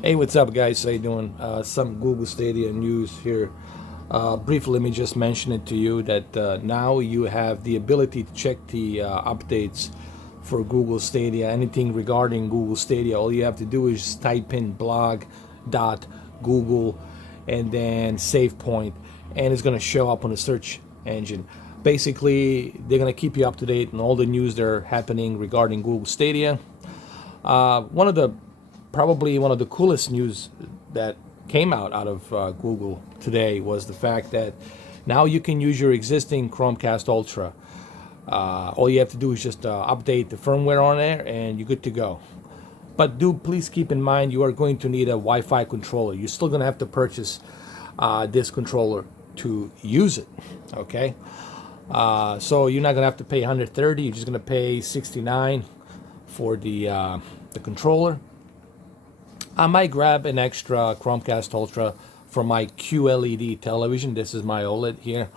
Hey, what's up, guys? How you doing? Some Google Stadia news here. Briefly, let me just mention it to you that now you have the ability to check the updates for Google Stadia. Anything regarding Google Stadia, all you have to do is type in blog.google and then save point, and it's going to show up on the search engine. Basically, they're going to keep you up to date on all the news that are happening regarding Google Stadia. One of the Probably one of the coolest news that came out of Google today was the fact that now you can use your existing Chromecast Ultra. All you have to do is just update the firmware on there, and you're good to go. But do please keep in mind you are going to need a Wi-Fi controller. You're still going to have to purchase this controller to use it. Okay, so you're not going to have to pay 130. You're just going to pay 69 for the controller. I might grab an extra Chromecast Ultra for my QLED television. This is my OLED here.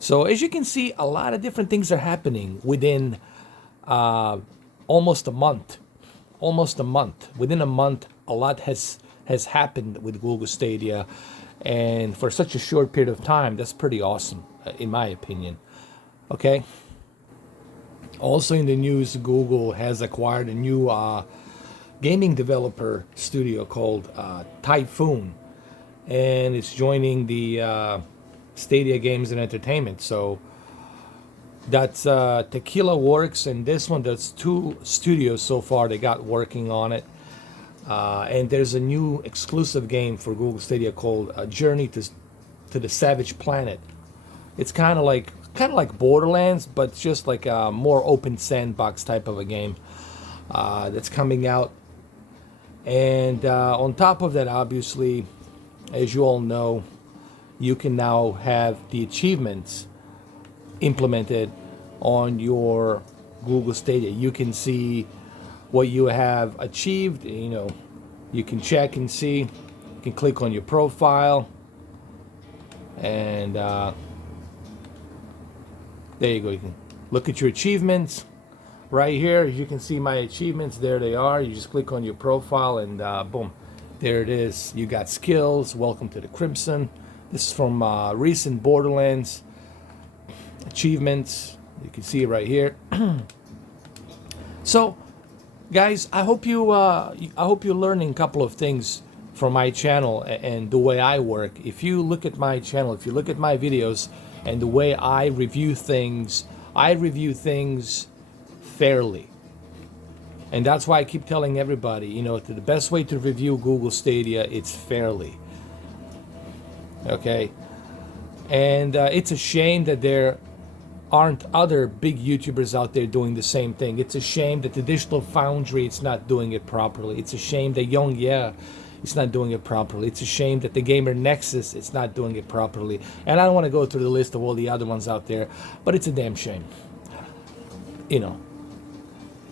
So as you can see, a lot of different things are happening within almost a month. Almost a month. Within a month, a lot has happened with Google Stadia, and for such a short period of time, that's pretty awesome, in my opinion. Okay. Also in the news, Google has acquired a new gaming developer studio called Typhoon, and it's joining the Stadia Games and Entertainment. So that's Tequila Works, and this one, there's two studios so far they got working on it. And there's a new exclusive game for Google Stadia called Journey to the Savage Planet. It's kind of like Borderlands, but just like a more open sandbox type of a game that's coming out. And on top of that, obviously, as you all know, you can now have the achievements implemented on your Google Stadia. You can see what you have achieved. You can check and see. You can click on your profile, and there you go. You can look at your achievements. Right here, you can see my achievements. There they are. You just click on your profile, and boom, there it is. You got skills. Welcome to the Crimson. This is from recent Borderlands achievements. You can see it right here. So, guys, I hope you're learning a couple of things from my channel and the way I work. If you look at my channel, if you look at my videos and the way I review things fairly. And that's why I keep telling everybody, the best way to review Google Stadia, it's fairly. Okay? And it's a shame that there aren't other big YouTubers out there doing the same thing. It's a shame that the Digital Foundry is not doing it properly. It's a shame that Young is not doing it properly. It's a shame that the Gamer Nexus is not doing it properly. And I don't want to go through the list of all the other ones out there, but it's a damn shame.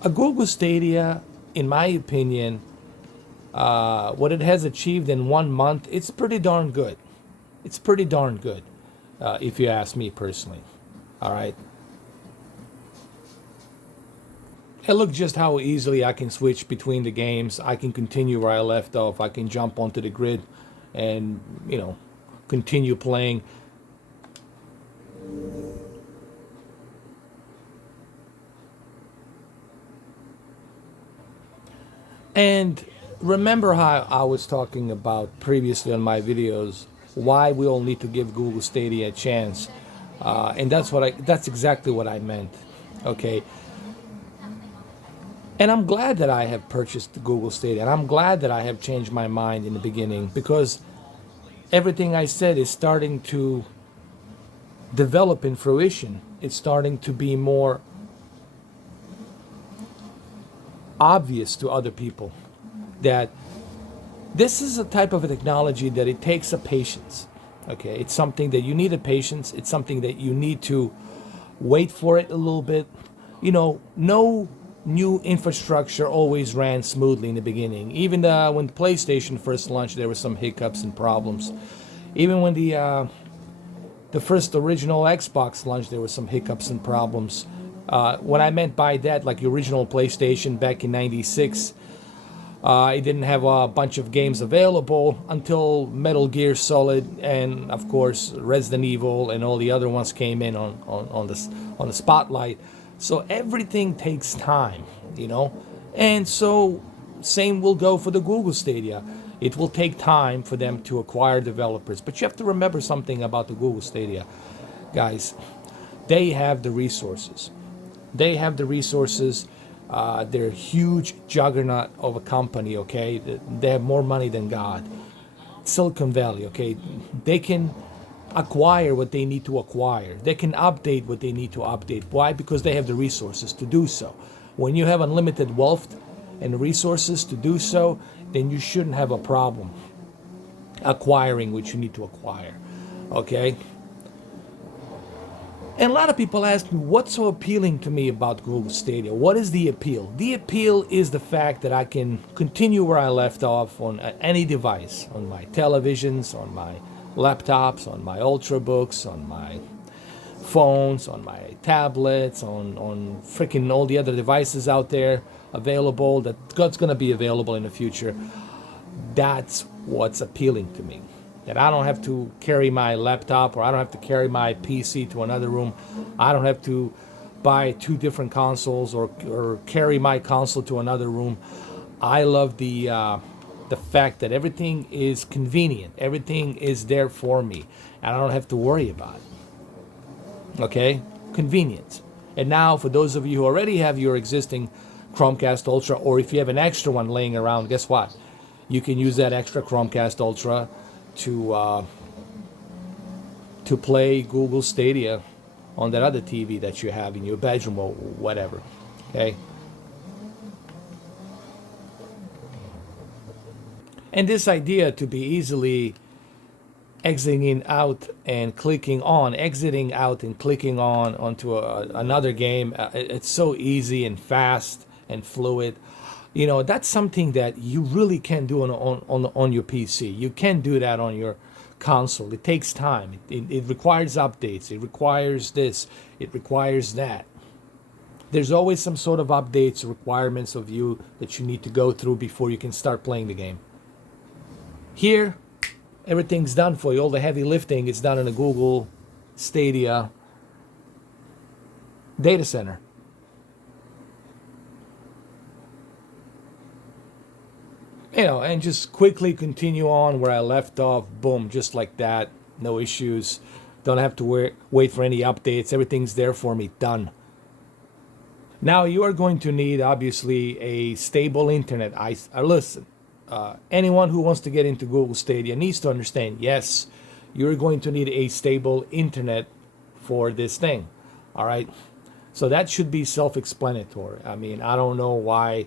A Google Stadia, in my opinion, what it has achieved in 1 month, it's pretty darn good. It's pretty darn good, if you ask me personally. All right. And look just how easily I can switch between the games. I can continue where I left off. I can jump onto the grid and, continue playing. And remember how I was talking about previously on my videos why we all need to give Google Stadia a chance, and that's exactly what I meant. Okay, and I'm glad that I have purchased the Google Stadia, and I'm glad that I have changed my mind in the beginning, because everything I said is starting to develop in fruition. It's starting to be more obvious to other people that this is a type of a technology that it takes a patience. Okay, it's something that you need a patience. It's something that you need to wait for it a little bit. No new infrastructure always ran smoothly in the beginning. Even when PlayStation first launched, there were some hiccups and problems. Even when the first original Xbox launched, there were some hiccups and problems. What I meant by that, like the original PlayStation back in '96, It didn't have a bunch of games available until Metal Gear Solid and, of course, Resident Evil and all the other ones came in on the spotlight. So everything takes time, you know, and so same will go for the Google Stadia. It will take time for them to acquire developers, but you have to remember something about the Google Stadia, guys. They have the resources. They have the resources. They're a huge juggernaut of a company, okay? They have more money than God. Silicon Valley, okay? They can acquire what they need to acquire. They can update what they need to update. Why? Because they have the resources to do so. When you have unlimited wealth and resources to do so, then you shouldn't have a problem acquiring what you need to acquire, okay? And a lot of people ask me, what's so appealing to me about Google Stadia? What is the appeal? The appeal is the fact that I can continue where I left off on any device, on my televisions, on my laptops, on my Ultrabooks, on my phones, on my tablets, on freaking all the other devices out there available, that's going to be available in the future. That's what's appealing to me. That I don't have to carry my laptop, or I don't have to carry my PC to another room. I don't have to buy two different consoles or carry my console to another room. I love the fact that everything is convenient. Everything is there for me, and I don't have to worry about it. Okay? Convenience. And now, for those of you who already have your existing Chromecast Ultra, or if you have an extra one laying around, guess what? You can use that extra Chromecast Ultra to play Google Stadia on that other TV that you have in your bedroom or whatever. Okay? And this idea to be easily exiting out and clicking on, exiting out and clicking on onto another game, it's so easy and fast and fluid. You know, that's something that you really can do on your PC. You can do that on your console. It takes time. It requires updates. It requires this. It requires that. There's always some sort of updates, requirements of you that you need to go through before you can start playing the game. Here, everything's done for you. All the heavy lifting is done in a Google Stadia data center. You know, and just quickly continue on where I left off. Boom, just like that. No issues. Don't have to wait for any updates. Everything's there for me. Done. Now you are going to need, obviously, a stable internet. Listen, anyone who wants to get into Google Stadia needs to understand, yes, you're going to need a stable internet for this thing. All right? So that should be self-explanatory. I mean, I don't know why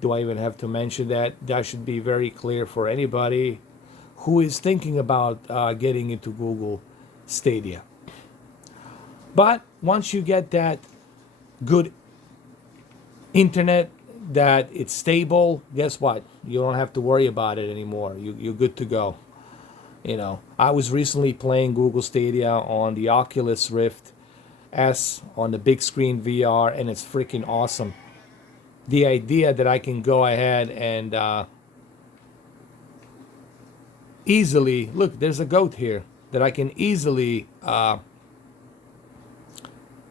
do I even have to mention that. That should be very clear for anybody who is thinking about getting into Google Stadia. But once you get that good internet, that it's stable, guess what? You don't have to worry about it anymore. You're good to go. You know, I was recently playing Google Stadia on the Oculus Rift S on the big screen VR, and it's freaking awesome. The idea that I can go ahead and easily, look, there's a goat here, that I can easily go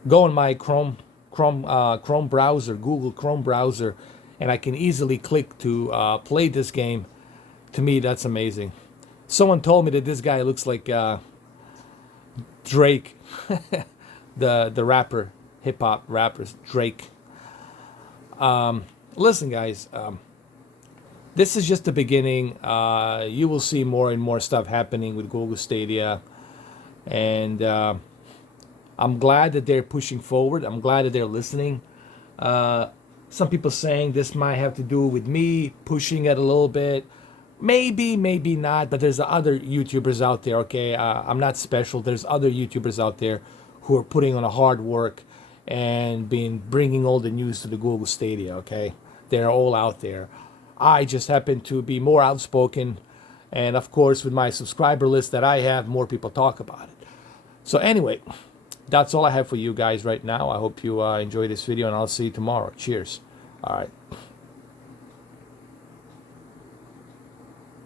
on my Chrome browser, Google Chrome browser, and I can easily click to play this game. To me, that's amazing. Someone told me that this guy looks like Drake, the rapper, hip hop rapper Drake. Listen, guys, this is just the beginning. You will see more and more stuff happening with Google Stadia, and I'm glad that they're pushing forward. I'm glad that they're listening. Some people saying this might have to do with me pushing it a little bit. Maybe, maybe not, but there's other YouTubers out there, okay? I'm not special. There's other YouTubers out there who are putting on a hard work and bringing all the news to the Google Stadia, okay? They're all out there. I just happen to be more outspoken, and of course, with my subscriber list that I have, more people talk about it. So anyway, that's all I have for you guys right now. I hope you enjoy this video, and I'll see you tomorrow. Cheers. All right.